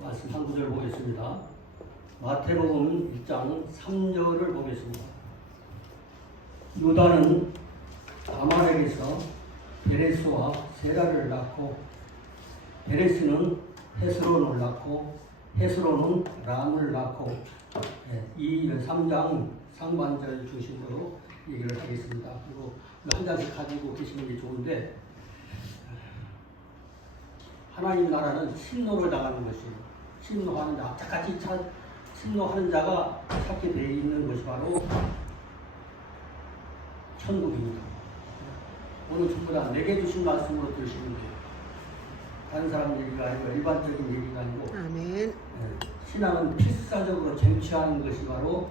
말씀 한 구절 보겠습니다. 마태복음 1장 3절을 보겠습니다. 유다는 다말에게서 베레스와 세라를 낳고 베레스는 헤스론을 낳고 헤스론은 람을 낳고 이 3장 상반절 중심으로 얘기를 하겠습니다. 그리고 한 장씩 가지고 계시는 게 좋은데 하나님 나라는 침노를 당하는 것이에요. 침노하는 자, 악착같이 침노하는 자가 찾게 되어 있는 것이 바로 천국입니다. 오늘 전부 다 내게 주신 말씀으로 들으시면 돼요. 다른 사람 얘기가 아니고 일반적인 얘기가 아니고 아멘. 신앙은 필사적으로 쟁취하는 것이 바로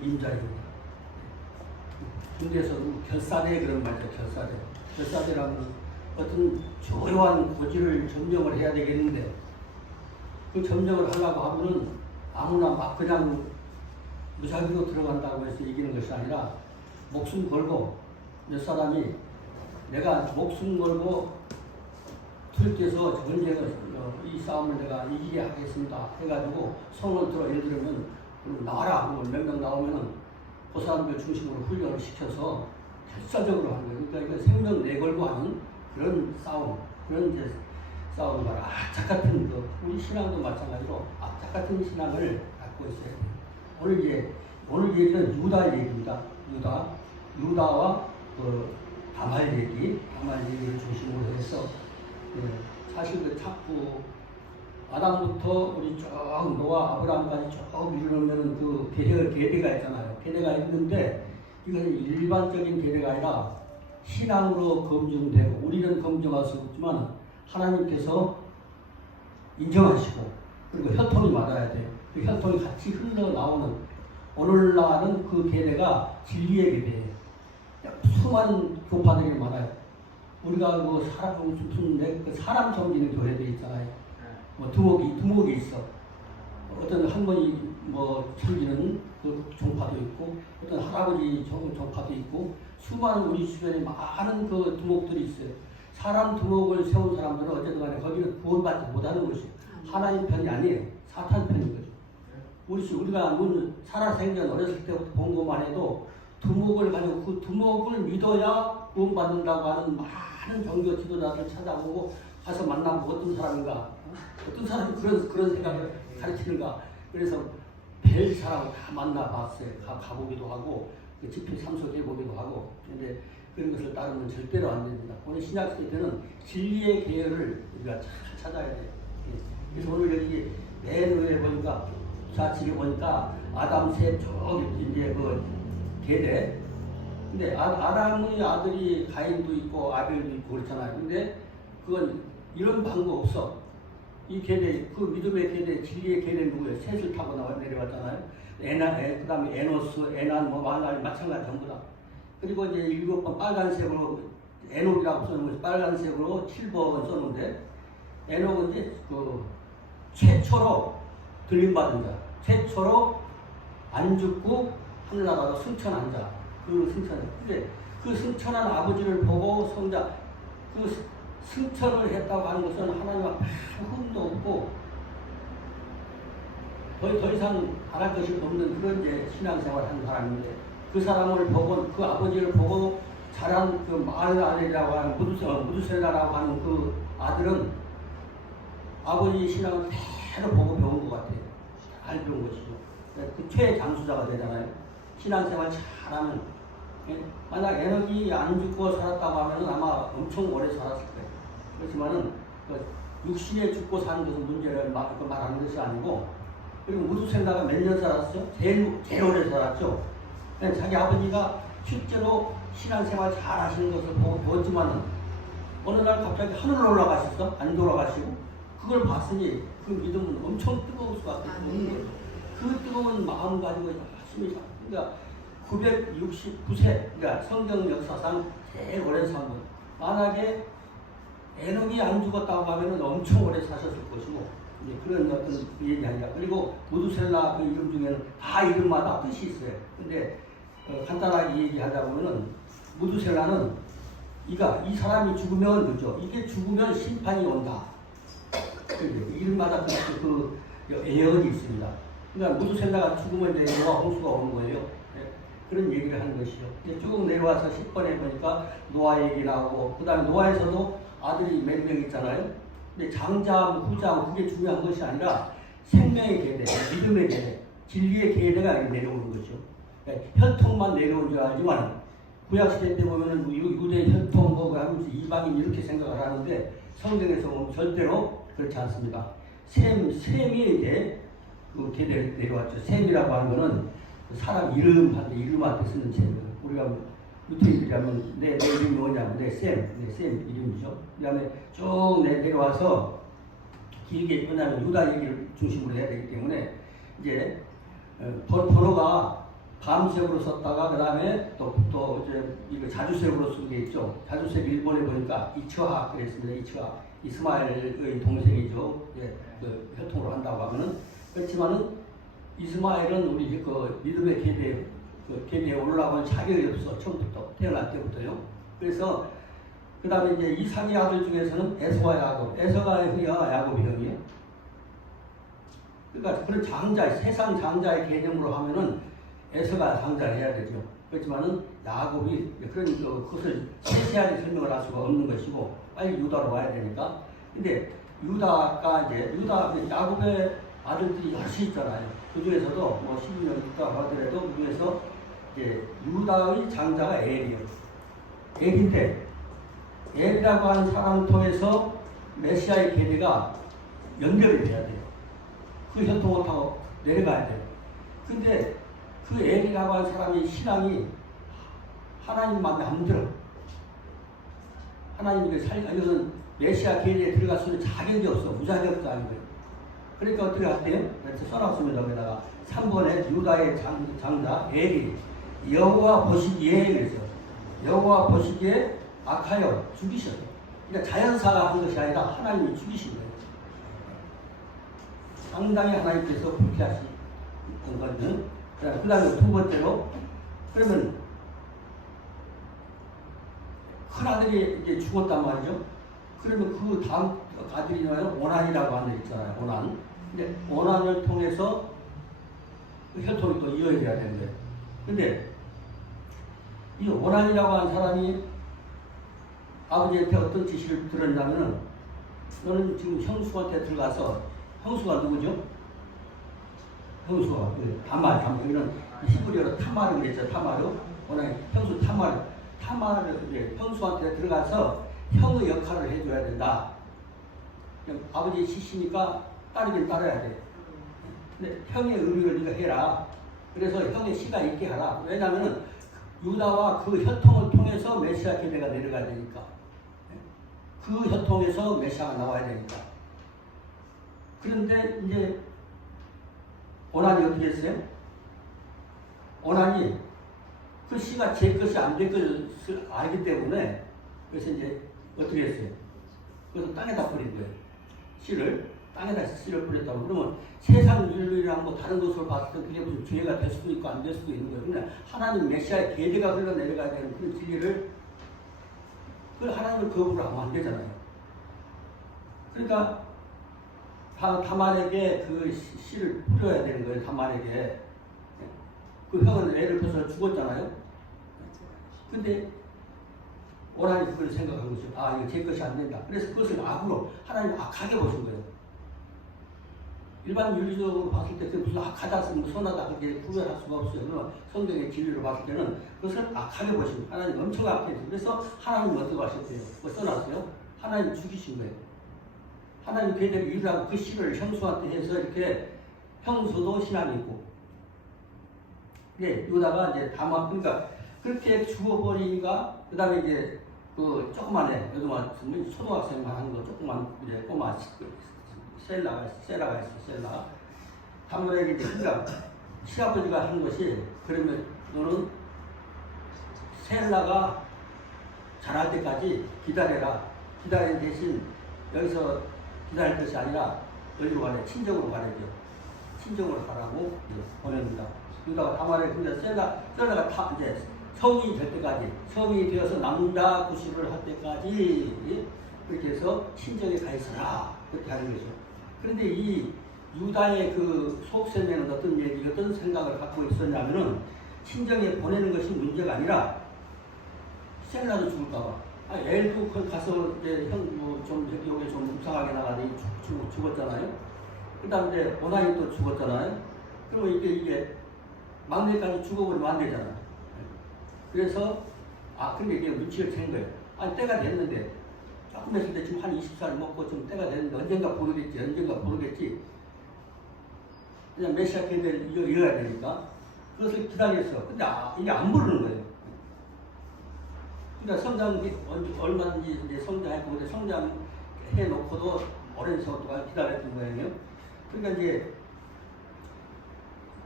임자입니다. 군대에서는 결사대 그런 말이죠. 결사대. 결사대라는 어떤 조용한 고지를 점령을 해야 되겠는데 그 점령을 하려고 하면은 아무나 막 그냥 무작위로 들어간다고 해서 이기는 것이 아니라 목숨 걸고 몇 사람이 내가 목숨 걸고 투입돼서 전쟁을 이 싸움을 내가 이기게 하겠습니다 해가지고 손을 들어 예를 들면 나와라 하고 몇 명 나오면은 그 사람들 중심으로 훈련을 시켜서 결사적으로 하는 거예요. 그러니까 이거 생명 내걸고 하는 그런 싸움, 그런 이제 싸움 바로 악착 같은 우리 신앙도 마찬가지로 악착 같은 신앙을 갖고 있어야 돼요. 오늘 얘기는 유다 얘기입니다. 유다와 다말 얘기를 중심으로 해서 사실 자꾸 아담부터 우리 쭉 노아, 아브라함까지 쭉 이르면 그 계대가 있잖아요. 계대가 있는데 이것은 일반적인 계대가 아니라 신앙으로 검증되고 우리는 검증할 수 없지만 하나님께서 인정하시고 그리고 혈통이 맞아야 돼요. 그 혈통이 같이 흘러나오는 오늘날은 그 계대가 진리의 계대예요. 수많은 교파들이 많아요. 우리가 무슨 사람 섬기는 교회도 있잖아요. 뭐 두목이 있어. 어떤 할머니 섬기는 그 종파도 있고 어떤 할아버지 종파도 있고 수많은 우리 주변에 많은 그 두목들이 있어요. 사람 두목을 세운 사람들은 어쨌든 간에 거기는 구원받지 못하는 것이 하나님 편이 아니에요. 사탄 편인 거죠. 우리가 살아생전 어렸을 때부터 본 것만 해도 두목을 가지고 그 두목을 믿어야 구원받는다고 하는 많은 종교 지도자들 찾아보고 가서 만나고 어떤 사람인가 어떤 사람이 그런 생각을 가르치는가. 그래서 별 사람을 다 만나봤어요. 가보기도 하고 집회 참석해보기도 하고. 근데 그런 것을 따르면 절대로 안 됩니다. 오늘 신약시대 때는 진리의 계열을 우리가 잘 찾아야 돼요. 그래서 오늘 여기 맨 위에 보니까 좌측에 보니까 아담 셋 쪽 이제 그 계대. 근데 아담의 아들이 가인도 있고 아벨도 있고 그렇잖아요. 근데 그건 이런 방법 없어. 이 계대, 그 믿음의 계대, 진리의 계대 누구예요? 셋을 타고 내려왔잖아요. 그 다음에 에노스, 에난, 마찬가지 전부 다. 그리고 이제 7번 빨간색으로, 에녹이라고 써놓은 것이 빨간색으로 7번은 썼는데, 에녹은 이제 최초로 들림받은 자, 최초로 안 죽고 하늘나라로 승천한 자, 근데 그 승천한 아버지를 보고 승천을 했다고 하는 것은 하나님 앞에 흠도 없고 더 이상 바랄 것이 없는 그런 이제 신앙생활을 하는 사람인데 그 사람을 보고 그 아버지를 보고 자란 그 마을 아들이라고 하는 무두셀라라고 하는 그 아들은 아버지 신앙을 그대로 보고 배운 것 같아요. 잘 배운 것이죠. 그 최장수자가 되잖아요. 신앙생활 잘하는. 만약 에녹이 안 죽고 살았다고 하면 아마 엄청 오래 살았을 거예요. 그렇지만은 육신에 죽고 사는 것은 문제를 말하는 것이 아니고 그리고 무두셀라가 몇 년 살았죠? 제일 오래 살았죠. 자기 아버지가 실제로 신앙생활 잘 하시는 것을 보고 배웠지만은 어느 날 갑자기 하늘로 올라가셨어? 안 돌아가시고 그걸 봤으니 그 믿음은 엄청 뜨거울 수밖에 없는 거죠. 그 뜨거운 마음 가지고 열심히 살. 그러니까 969세, 그러니까 성경 역사상 제일 오래 산 분. 만약에 에녹이 안 죽었다고 하면 엄청 오래 사셨을 것이고, 그런 어떤 얘기 아니라. 그리고 무두셀라 그 이름 중에는 다 이름마다 뜻이 있어요. 근데 간단하게 얘기하자면은 무두셀라는 이 사람이 죽으면 그죠. 이게 죽으면 심판이 온다. 이름마다 그 예언이 있습니다. 그러니까 무두셀라가 죽으면 이제 노아 홍수가 오는 거예요. 네. 그런 얘기를 하는 것이죠. 쭉 내려와서 10번에 보니까 노아 얘기 나오고, 그 다음에 노아에서도 아들이 몇 명 있잖아요. 근데 장자하고 후자하고 그게 중요한 것이 아니라 생명의 계대, 믿음의 계대, 진리의 계대가 내려오는 거죠. 그러니까 혈통만 내려온 줄 알지만, 구약시대 때 보면은 유대 혈통 뭐 하면서 이방인 이렇게 생각을 하는데, 성경에서 보면 절대로 그렇지 않습니다. 셈이 이제 그 계대를 내려왔죠. 셈이라고 하는 거는 사람 이름한테 쓰는 셈이에요. 우리가 루터인들이 하면 내 이름이 뭐냐면 셈 이름이죠. 그 다음에 쭉 내려와서 길게, 왜냐하면 유다 얘기를 중심으로 해야 되기 때문에 이제 번호가 밤색으로 썼다가 그 다음에 또 이제 이거 자주색으로 쓴 게 있죠. 자주색 일본에 보니까 이츠하 그랬습니다. 이츠하 이스마엘의 동생이죠. 예, 그 혈통으로 한다고 하면은. 그렇지만은 이스마엘은 우리 그 믿음의 계대에 올라가는 자격이 없어. 처음부터 태어날 때부터요. 그래서 그 다음에 이제 이삭의 아들 중에서는 에서와 야곱, 에서가 야곱이 형이에요. 그러니까 그런 장자, 세상 장자의 개념으로 하면은 에서가 장자를 해야 되죠. 그렇지만은 야곱이 그런 그것을 세세하게 설명을 할 수가 없는 것이고 빨리 유다로 와야 되니까. 근데 야곱의 아들들이 여럿이 있잖아요. 그 중에서도 뭐 12년 있다고 하더라도 그 중에서 이제 유다의 장자가 엘이에요. 엘인데 엘이라고 하는 사람을 통해서 메시아의 계대가 연결이 돼야 돼요. 그 혈통을 타고 내려가야 돼요. 근데 그 엘이라고 하는 사람의 신앙이 하나님 마음에 안 들어. 하나님이 이것은 메시아 계대에 들어갈 수 있는 자격이 없어. 무자격자인 거예요. 그러니까 어떻게 할때요? 그래서 써놨습니다. 여기다가 3번에 유다의 장자 엘이 여호와 보시기에 그래서 여호와 보시기에 악하여 죽이셨어요. 그러니까 자연사가 한 것이 아니라 하나님이 죽이신 거예요. 상당히 하나님께서 불쾌하신 거거든요. 그 다음에 두 번째로, 그러면 큰 아들이 이제 죽었단 말이죠. 그러면 그 다음 아들이 오난이라고 하는 데 있잖아요. 오난. 근데 오난을 통해서 그 혈통이 또 이어져야 되는 거예요. 근데 이 오난이라고 하는 사람이 아버지한테 어떤 지시를 들었냐면은, 너는 지금 형수한테 들어가서, 형수가 누구죠? 형수가 다말, 여기는 히브리어로 타마르 그랬죠. 타마르. 오늘 형수 타마르 이제 형수한테 들어가서 형의 역할을 해줘야 된다. 아버지 시시니까 따르긴 따라야 돼. 근데 형의 의리를 네가 해라. 그래서 형의 씨가 있게 하라. 왜냐하면은 유다와 그 혈통을 통해서 메시아 계대가 내려가야 되니까. 그 혈통에서 메시아가 나와야 되니까. 그런데 이제 오난이 어떻게 했어요? 오난이 그 씨가 제 것이 안 될 것을 알기 때문에, 그래서 이제 어떻게 했어요? 그래서 땅에다 뿌린 거예요. 씨를 뿌렸다고. 그러면 세상 인류랑 뭐 다른 것으로 봤을 때 그게 무슨 죄가 될 수도 있고 안 될 수도 있는 거예요. 그러나 하나님 메시아의 계대가 흘러내려가야 되는 그런 진리를, 그걸 하나님을 거부를 하면 안 되잖아요. 그러니까 다말에게 그 씨를 뿌려야 되는 거예요. 다말에게. 그 형은 애를 펴서 죽었잖아요. 근데 오난이 그걸 생각한 거죠. 아, 이거 제 것이 안 된다. 그래서 그것을 악으로 하나님 악하게 보신 거예요. 일반 윤리적으로 봤을 때 무슨 악하다, 선하다 그렇게 구별할 수가 없어요. 그러나 성경의 진리로 봤을 때는 그것을 악하게 보신 거예요. 하나님 엄청 악하게 했어요. 그래서 하나님 어떻게 하셨대요? 뭐 써놨어요? 하나님 죽이신 거예요. 하나님 계대를 일하고 그 씨를 형수한테 해서 이렇게 형수도 신앙이 있고, 예, 유다가 이제 다만, 그러니까 그렇게 죽어버리니까, 그 다음에 이제 그 조그만해, 요즘은 초등학생만 하는 거 조그만 이제 꼬마 셀라가 있어, 셀라. 다물에게 이제 그러니까 시아버지가 한 것이, 그러면 너는 셀라가 자랄 때까지 기다려라. 기다리는 대신 여기서 기다릴 것이 아니라 여기로 가래, 친정으로 가래죠. 친정으로 가라고 보냅니다. 유다가 다말에, 근데 셀라가 이제 성인이 될 때까지, 성인이 되어서 남자 구실을 할 때까지 그렇게 해서 친정에 가 있어라. 그렇게 하는 거죠. 그런데 이 유다의 그 속셈에는 어떤 얘기, 어떤 생각을 갖고 있었냐면은 친정에 보내는 것이 문제가 아니라 희생나도 죽을까봐. 엘도 가서 이제 형좀 여기 좀 이상하게 나가니 죽었잖아요. 그다음에 오나이 또 죽었잖아요. 그러면 이게 막내까지 죽어버리면 안 되잖아요. 그래서 근데 이게 눈치를 챈 거예요. 때가 됐는데 조금 했을 때 지금 한 20살 먹고 좀 때가 됐는데 언젠가 모르겠지. 그냥 메시아 계대를 이어야 되니까 그것을 기다렸어. 근데 이게 안 부르는 거예요. 그러니까 성장 얼마든지 이제 성장했고 근데 성장해 놓고도 오랜 세월 동안 기다렸던 거예요. 그러니까 이제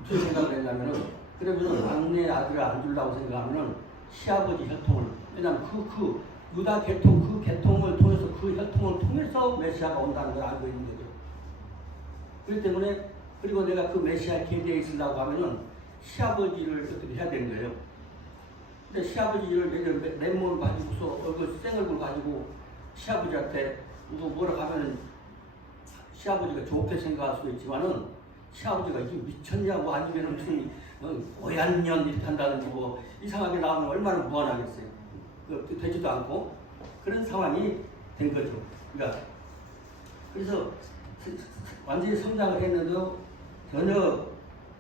무슨 생각을 했냐면은 그러면은 막내 아들을 안 주려고 생각하면은 시아버지 혈통을, 왜냐면 그 유다 계통, 그 계통을 통해서, 그 혈통을 통해서 메시아가 온다는 걸 알고 있는 거죠. 그렇기 때문에, 그리고 내가 그 메시아 계대에 있으려고 하면은 시아버지를 어떻게 해야 되는 거예요. 근데 시아버지를 맨몸을 가지고서 생얼굴 가지고 시아버지한테 뭐라 하면은 시아버지가 좋게 생각할 수도 있지만은 시아버지가 이게 미쳤냐고 아니면 무슨 오얀년 이렇게 한다든지 뭐 이상하게 나오면 얼마나 무안하겠어요. 되지도 않고 그런 상황이 된 거죠. 그러니까 그래서 완전히 성장을 했는데도 전혀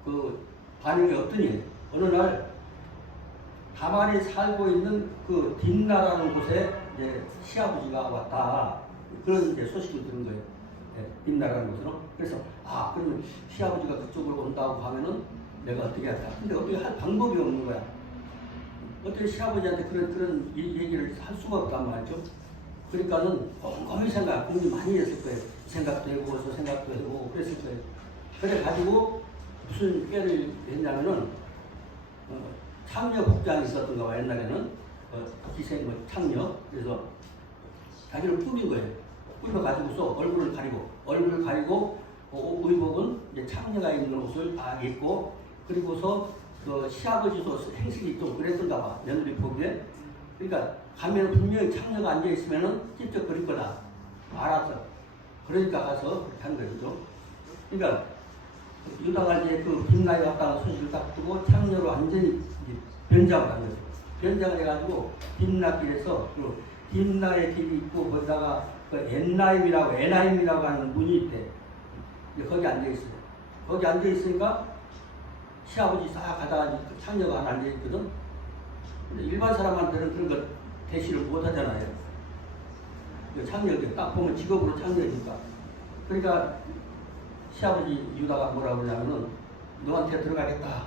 그 반응이 없더니 어느 날 다말이 살고 있는 그 딥나라는 곳에 이제 시아버지가 왔다. 그런 이제 소식을 들은 거예요. 딥나라는 곳으로. 그래서 그러면 시아버지가 그쪽으로 온다고 하면은 내가 어떻게 할까? 근데 어떻게 할 방법이 없는 거야. 어떻게 시아버지한테 그런 얘기를 할 수가 없단 말이죠. 그러니까는 곰곰이 고민 많이 했을 거예요. 생각도 해보고 저 생각도 해보고 그랬을 거예요. 그래가지고 무슨 깨를 했냐면은 창녀 복장이 있었던가 봐. 옛날에는 기생 창녀. 그래서 자기를 꾸민 거예요. 꾸며가지고서 얼굴을 가리고 의복은 이제 창녀가 입는 옷을 다 입고 그리고서 그 시아버지도 행실이 좀 그랬던가 봐. 며느리 보기에. 그러니까 가면 분명히 창녀가 앉아 있으면은 찝쩍거릴 거다. 알았어. 그러니까 가서 그렇게 한 거죠. 그러니까 유다가 이제 그 딥나에 왔다는 소식을 딱 듣고 창녀로 완전히 변장을 한 거죠. 변장을 해가지고 딥나길에서 딥나의 길이 있고 거기다가 그 에나임이라고 하는 문이 있대. 거기 앉아있어요. 거기 앉아있으니까 시아버지 싹 가다가 창녀가 하나 앉아있거든. 근데 일반 사람한테는 그런 거 대시를 못 하잖아요. 창녀들 딱 보면 직업으로 창녀니까. 그러니까 시아버지 유다가 뭐라고 그러냐면은 너한테 들어가겠다.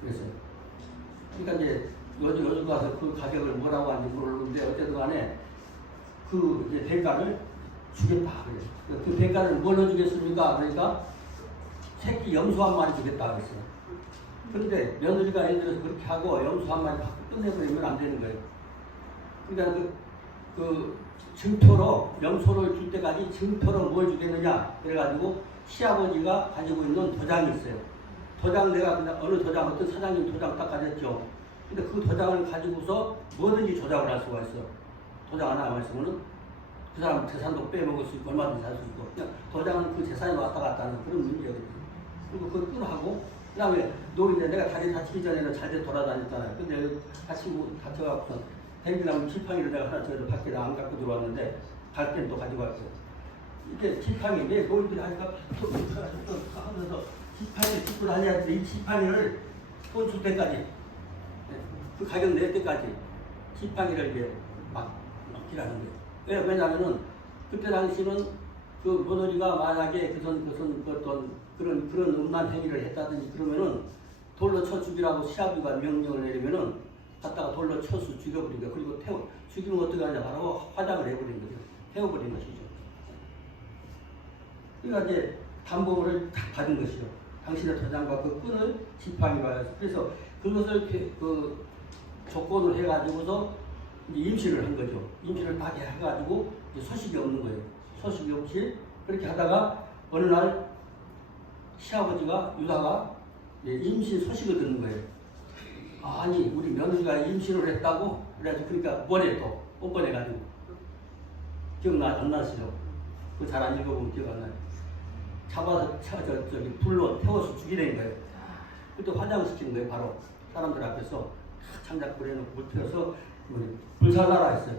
그래서 그러니까 이제 요즘 가서 그 가격을 뭐라고 하는지 모르는데 어쨌든 간에 그 이제 대가를 주겠다. 그래서 그 대가를 뭘로 주겠습니까? 그러니까 새끼 염소 한 마리 주겠다 그랬어요. 그런데 며느리가 예를 들어서 그렇게 하고 염소 한 마리 갖고 끝내버리면 안 되는 거예요. 그러니까 그 증표로 염소를 줄 때까지 증표로 뭘 주겠느냐 그래가지고 시아버지가 가지고 있는 도장이 있어요. 도장 내가 그냥 어떤 사장님 도장 딱 가졌죠. 근데 그 도장을 가지고서 뭐든지 조작을 할 수가 있어요. 도장 하나 말씀은 그 사람 재산도 빼먹을 수 있고 얼마든지 할 수 있고 그냥 도장은 그 재산이 왔다 갔다 하는 그런 문제거든요. 그리고 그걸 끊어하고 그 다음에 노인데 내가 다리 다치기 전에는 잘 돌아다녔잖아요. 근데 다쳐갖고서 댕기나무 지팡이를 내가 하나 저기서 밖에 안 갖고 들어왔는데 갈 때는 또 가지고 왔어요. 이게 지팡이 내 노인들이 하니까 또 하면서 지팡이를 짚고 다녀야 돼. 이 지팡이를 돈 줄 때까지 그 가격 낼 때까지 지팡이를 이제 막 기라는 거예요. 왜냐하면은 그때 당시는 그 며느리가 만약에 그런 음란 행위를 했다든지 그러면은 돌로 쳐 죽이라고 시아버지가 명령을 내리면은 갖다가 돌로 쳐서 죽여버린 거예요. 그리고 죽이면 어떻게 하냐 바로 화장을 해버린 거죠. 태워버린 것이죠. 그러니까 이제 담보를 다 받은 것이죠. 당신의 도장과 그 끈을 지팡이로 해서 그래서 그것을 그 조건을 해가지고서 이제 임신을 한 거죠. 임신을 다 해가지고 이제 소식이 없는 거예요. 소식이 없이 그렇게 하다가 어느 날 시아버지가 유다가 임신 소식을 듣는 거예요. 아니 우리 며느리가 임신을 했다고 그래가지고 그러니까 못 꺼내가지고 기억나 안 나시죠? 그 잘 안 읽어보면 기억 안 나요. 잡아서 저기 불로 태워서 죽이는 거예요. 그때 화장시키는 거예요. 바로 사람들 앞에서 창작불 해놓고 불 태워서 불살라라 했어요.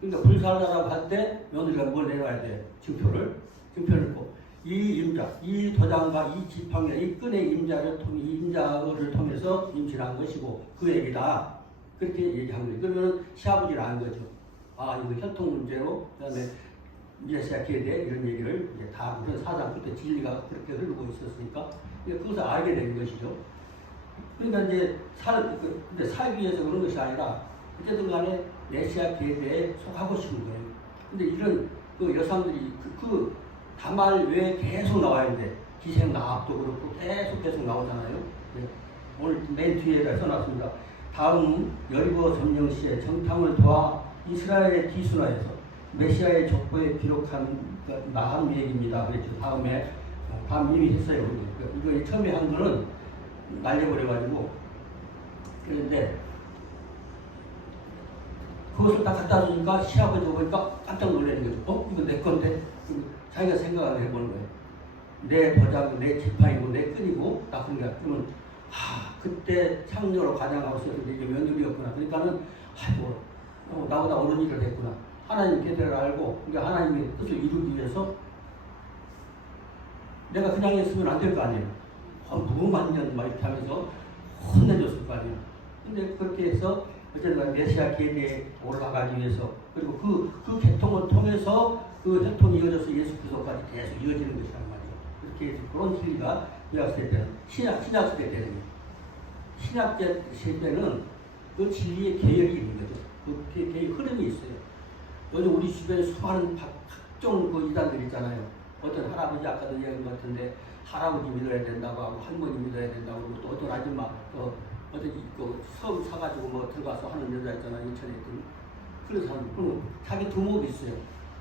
그러니까 불살라라고 할 때 며느리가 뭘 내놔야 돼요? 증표를 넣고 이 임자, 이 도장과 이 지팡이, 이 끈의 임자를 통해서 임신한 것이고 그 얘기다. 그렇게 얘기한 거예요. 그러면 시아버지를 안 거죠. 아, 이거 혈통 문제로 그다음에 메시아에 대해 이런 얘기를 이제 다 그런 사상 그때 진리가 그렇게 흐르고 있었으니까 그것을 알게 된 것이죠. 그러니까 이제 근데 살기 위해서 그런 것이 아니라 어쨌든 간에 메시아 계대에 속하고 싶은 거예요. 근데 이런 그 여성들이 그 다말 외에 계속 나와야 돼. 기생나합도 그렇고 계속 나오잖아요. 네. 오늘 맨 뒤에다 써놨습니다. 다음 여리고 점령시에 정탐을 도와 이스라엘의 디수나에서 메시아의 족보에 기록한 나한 얘기입니다. 그랬죠. 다음에 다음 이미 했어요. 이거 처음에 한 거는 날려버려가지고 그런데 그것을 딱 갖다 주니까 시아버지가 보니까 깜짝 놀라는 거죠. 이거 내 건데? 자기가 생각을 해보는 거예요. 내 도장, 내 지팡이고, 내 끈이고, 딱 그런 거야. 그러면, 그때 창녀로 가장하고 있어서 이게 며느리였구나. 그러니까는, 아이고, 나보다 어른 일을 했구나. 하나님 계대를 알고, 그러니까 하나님의 뜻을 이루기 위해서 내가 그냥 했으면 안 될 거 아니에요. 무궁만 년, 막 이렇게 하면서 혼내줬을 거 아니에요. 근데 그렇게 해서, 어쨌든 메시아 계대에 올라가기 위해서, 그리고 그 계통을 통해서 그 혈통이 이어져서 예수 그리스도까지 계속 이어지는 것이란 말이에요. 그렇게 해서 그런 진리가 구약시대 때는 신약시대 때는 신약 시대는 그 진리의 계열이 있는 거죠. 그 계열 흐름이 있어요. 요즘 우리 주변에 수많은 각종 그 이단들 있잖아요. 어떤 할아버지 아까도 얘기한 것 같은데 할아버지 믿어야 된다고 하고 할머니 믿어야 된다고 하고 또 어떤 아줌마 어떤 섬 사가지고 뭐 들어가서 하는 여자 있잖아요. 인천에 있던 그런 사람 자기 두목이 있어요.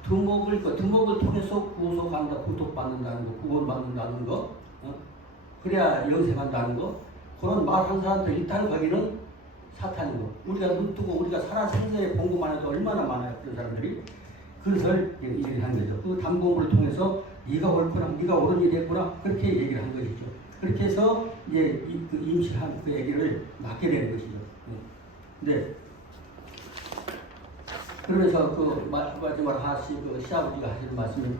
두목을 통해서 구속한다, 구속받는다는 거, 구원받는다는 거, 그래야 영생한다는 거, 그런 말 한 사람들 일단 거기는 사탄인 거. 우리가 눈 뜨고 우리가 살아생전에 본 것만 해도 얼마나 많아요, 그런 사람들이. 그것을 얘기를 한 거죠. 그 담보물을 통해서 네가 옳구나, 네가 옳은 일이 했구나, 그렇게 얘기를 한 것이죠. 그렇게 해서 이제 그 임신한 그 얘기를 맡게 되는 것이죠. 근데 그러면서 그 마지막으로 그 시아버지가 하시는 말씀은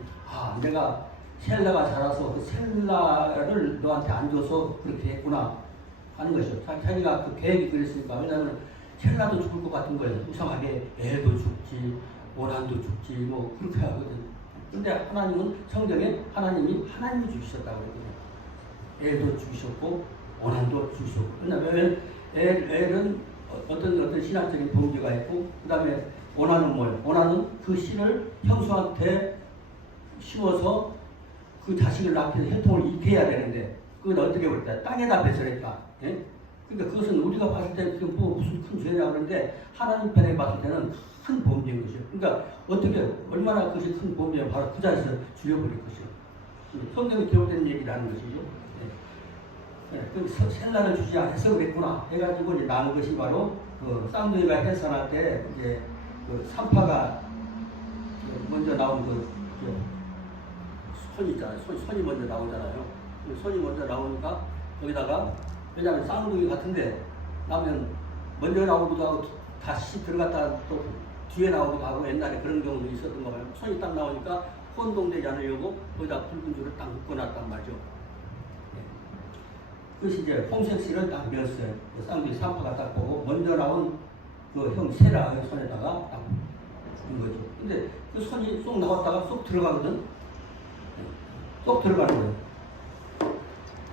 내가 셀라가 자라서 그 셀라를 너한테 안 줘서 그렇게 했구나 하는 것이죠. 자기가 그 계획이 그랬으니까. 왜냐하면 셀라도 죽을 것 같은 거예요. 이상하게 애도 죽지, 오난도 죽지, 뭐 그렇게 하거든. 근데 하나님은 성경에 하나님이 죽이셨다고 그러거든요. 애도 죽이셨고 오난도 죽이셨고. 왜냐하면 애는 어떤 신학적인 동기가 있고, 그 다음에 오나는 뭐예요? 오나는 그 씨를 형수한테 심어서 그 자식을 낳기 위해서 혈통을 잇게 해야 되는데 그건 어떻게 볼까? 땅에다 배설했다. 예? 그러니까 그것은 우리가 봤을 때 뭐 무슨 큰 죄냐 그러는데 하나님 편에 봤을 때는 큰 범죄인 것이에요. 그러니까 어떻게 얼마나 그것이 큰 범죄면 바로 그 자리에서 죽여버릴 것이에요. 성경에 기록된 얘기라는 것이죠. 예. 그 셀라를 주지 않아서 그랬구나 해가지고 이제 나온 것이 바로 그 쌍둥이가 해산할 때 이제 그 산파가 먼저 나온 그 손이 있잖아요. 손이 먼저 나오잖아요. 손이 먼저 나오니까 거기다가 왜냐하면 쌍둥이 같은데 나면 먼저 나오기도 하고 다시 들어갔다 또 뒤에 나오기도 하고 옛날에 그런 경우도 있었던 거 봐요. 손이 딱 나오니까 혼동되지 않으려고 거기다 붉은 줄을 딱 묶어놨단 말이죠. 그것이 이제 홈섹시를 딱 넣었어요. 쌍둥이 산파가 딱 보고 먼저 나온 그 형 세라의 손에다가 딱 준 거죠. 근데 그 손이 쏙 나왔다가 쏙 들어가거든. 쏙 들어가는 거예요.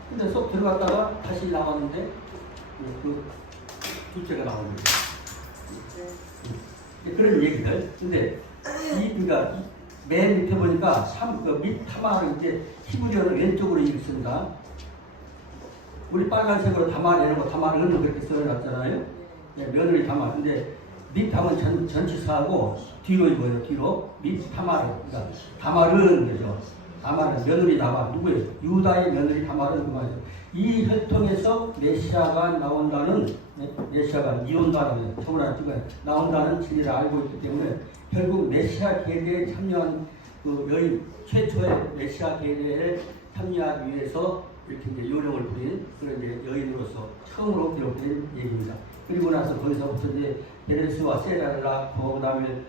근데 쏙 들어갔다가 다시 나왔는데 그 둘째가 나오는 거예요. 그런 얘기들. 근데 그러니까 맨 밑에 보니까 밑 타마를 이제 히브리어는 왼쪽으로 읽습니다. 우리 빨간색으로 담아 내는 거 담아는 그렇게 써놨잖아요. 네, 며느리 담아. 근데 밑 담은 전치사하고 뒤로 읽어요. 뒤로 밑 타마르. 그러니까 다말은 그죠. 다말은 며느리 다말. 누구예요? 유다의 며느리 다말은 그 말이에요. 이 혈통에서 메시아가 나온다는 메시아가 이온다는 저번에 나온다는 진리를 알고 있기 때문에 결국 메시아 계대에 참여한 그 여인 최초의 메시아 계례에 참여하기 위해서 이렇게 이제 요령을 부린 그런 이제 여인으로서 처음으로 기록된 얘기입니다. 그리고 나서 거기서부터 이제 베레스와 세라를 낳고 그다음에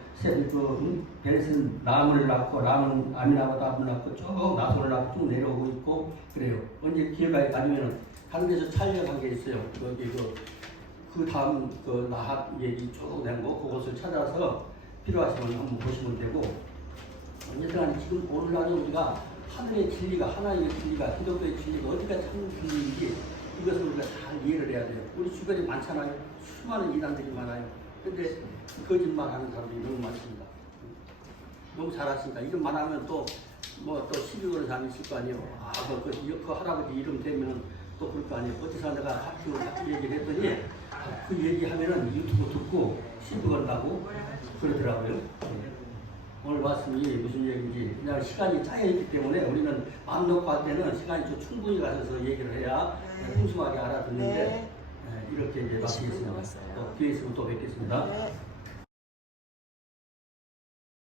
베레스는 람을 낳고 람은 아미나바답을 낳고 쭉 나손을 낳고 쭉 내려오고 있고 그래요. 언제 기회가 아니면은 다른 데서 촬영한 게 있어요. 그 다음 그 나합 얘기 쭉 된 거 그것을 찾아서 필요하시면 한번 보시면 되고 언제든 지금 오늘날 우리가 하늘의 진리가 하나의 진리가 기독교의 진리가 어디가 참 진리인지 이것을 우리가 잘 이해를 해야 돼요. 우리 주변에 많잖아요. 수많은 이단들이 많아요. 근데 거짓말하는 사람들이 너무 많습니다. 너무 잘하십니다. 이름만 하면 또 뭐 또 시비 거는 사람이 있을 거 아니에요. 그 할아버지 이름 되면은 또 그럴 거 아니에요. 어디서 내가 학교 얘기를 했더니 그 얘기하면은 유튜브 듣고 시비 건다고 그러더라고요. 오늘 말씀이 무슨 얘기인지 그냥 시간이 짜여있기 때문에 우리는 마음 놓고 할 때는 시간이 좀 충분히 가셔서 얘기를 해야 풍성하게 알아듣는데 이렇게 이제 마치겠습니다. 기회 있으면 또 뵙겠습니다.